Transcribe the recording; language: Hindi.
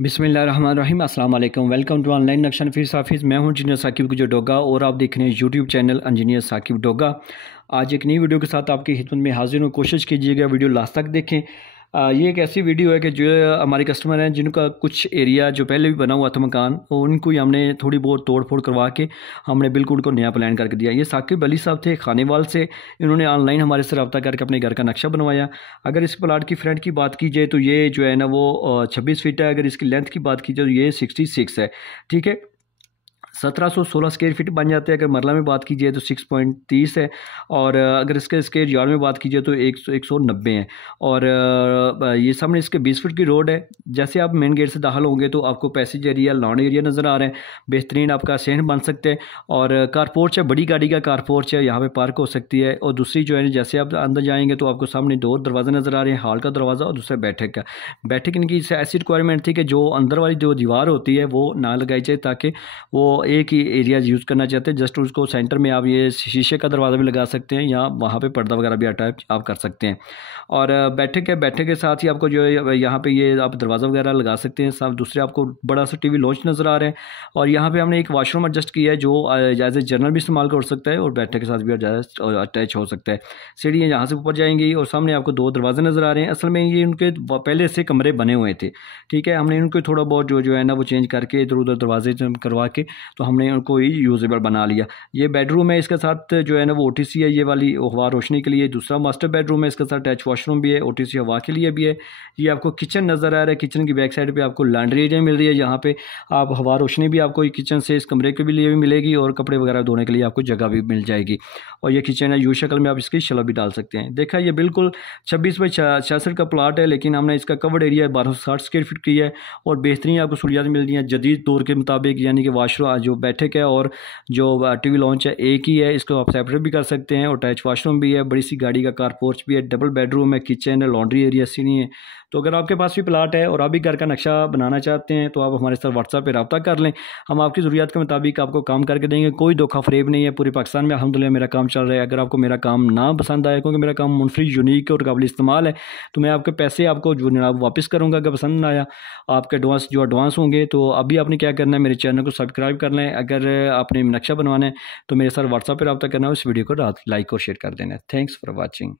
बिस्मिल्लाहिर्रहमानिर्रहीम अस्सलाम वालेकुम। वेलकम टू ऑनलाइन नक्शा नफीस ऑफिस। मैं हूं इंजीनियर साकिब गुजर डोगा और आप देख रहे हैं YouTube channel engineer Saqib Doga. आज एक नई वीडियो के साथ आपकी खिदमत में हाजिर हूं। कोशिश कीजिएगा वीडियो लास्ट तक देखें। ये एक ऐसी वीडियो है कि जो हमारे कस्टमर हैं जिनका कुछ एरिया जो पहले भी बना हुआ था मकान, उनको ही हमने थोड़ी बहुत तोड़ फोड़ करवा के हमने बिल्कुल उनको नया प्लान करके दिया। ये साकिब अली साहब थे खानेवाल से। इन्होंने ऑनलाइन हमारे से रब्ता करके अपने घर का नक्शा बनवाया। अगर इस प्लाट की फ्रंट की बात की जाए तो ये जो है ना वो 26 फीट है। अगर इसकी लेंथ की बात की जाए तो ये 66 है। ठीक है, 1716 स्क्वायर फीट बन जाते हैं। अगर मरला में बात की जाए तो 6.30 है। और अगर इसके स्क्वायर यार्ड में बात की जाए तो 190 है। और ये सामने इसके 20 फीट की रोड है। जैसे आप मेन गेट से दाखिल होंगे तो आपको पैसेज एरिया, लॉन एरिया नज़र आ रहे हैं। बेहतरीन आपका सेंट बन सकते हैं। और कारपोर्च है, बड़ी गाड़ी का कारपोर्च है, यहाँ पे पार्क हो सकती है। और दूसरी जो है जैसे आप अंदर जाएंगे तो आपको सामने दो दरवाजे नज़र आ रहे हैं, हॉल का दरवाज़ा और दूसरा बैठक का। बैठक इनकी ऐसी रिक्वायरमेंट थी कि जो अंदर वाली जो दीवार होती है वो ना लगाई जाए, ताकि वो एक ही एरिया यूज़ करना चाहते हैं। जस्ट उसको सेंटर में आप ये शीशे का दरवाज़ा भी लगा सकते हैं या वहाँ पे पर्दा वगैरह भी अटैच आप कर सकते हैं। और बैठक है, बैठक के साथ ही आपको जो है यहाँ पे ये आप दरवाज़ा वगैरह लगा सकते हैं। साथ दूसरे आपको बड़ा सा टीवी लॉन्च नज़र आ रहा है। और यहाँ पे हमने एक वॉशरूम एडजस्ट किया है जो एज ए जनरल भी इस्तेमाल कर सकता है और बैठक के साथ भी अटैच हो सकता है। सीढ़ियाँ यहाँ से ऊपर जाएंगी और सामने आपको दो दरवाजे नज़र आ रहे हैं। असल में ये उनके पहले से कमरे बने हुए थे। ठीक है, हमने इनको थोड़ा बहुत जो है ना वो चेंज करके इधर उधर दरवाजे करवा के तो हमने उनको ही यूजेबल बना लिया। ये बेडरूम है, इसके साथ जो है ना वो ओटीसी है, ये वाली हवा रोशनी के लिए। दूसरा मास्टर बेडरूम है, इसके साथ अटैच वॉशरूम भी है, ओटीसी हवा के लिए भी है। ये आपको किचन नज़र आ रहा है। किचन की बैक साइड पे आपको लॉन्ड्री एरिया मिल रही है। यहाँ पे आप हवा रोशनी भी आपको किचन से इस कमरे के भी लिए भी मिलेगी और कपड़े वगैरह धोने के लिए आपको जगह भी मिल जाएगी। और ये किचन है, यू शक्ल में आप इसकी शलभ भी डाल सकते हैं। देखा, ये बिल्कुल 26 बाई 66 का प्लाट है, लेकिन हमने इसका कवर्ड एरिया 1260 स्क्वायर फीट की है। और बेहतरीन आपको सहूलियात मिल रही हैं जदीद दौर के मुताबिक, यानी कि वाशरूम जो बैठक है और जो टीवी लॉन्च है एक ही है। इसको आप सेपरेट भी कर सकते हैं। और अटैच वॉशरूम भी है, बड़ी सी गाड़ी का कार पोर्च भी है, डबल बेडरूम है, किचन है, लॉन्ड्री एरिया सीढ़ी है। तो अगर आपके पास भी प्लाट है और आप भी घर का नक्शा बनाना चाहते हैं तो आप हमारे साथ व्हाट्सएप पे रब्ता कर लें। हम आपकी ज़रूरियात के मुताबिक आपको काम करके देंगे। कोई धोखा फरेब नहीं है। पूरे पाकिस्तान में अल्हम्दुलिल्लाह मेरा काम चल रहा है। अगर आपको मेरा काम ना पसंद आए, क्योंकि मेरा काम मुनफरिद, यूनिक और काबिल इस्तेमाल है, तो मैं आपके पैसे आपको जो जनाब वापस करूँगा अगर पसंद ना आया। आपके एडवांस होंगे तो अभी आपने क्या करना है, मेरे चैनल को सब्सक्राइब कर लें। अगर आपने नक्शा बनवाना है तो मेरे साथ व्हाट्सएप पर रब्ता करना है। उस वीडियो को लाइक और शेयर कर देना है। Thanks for watching.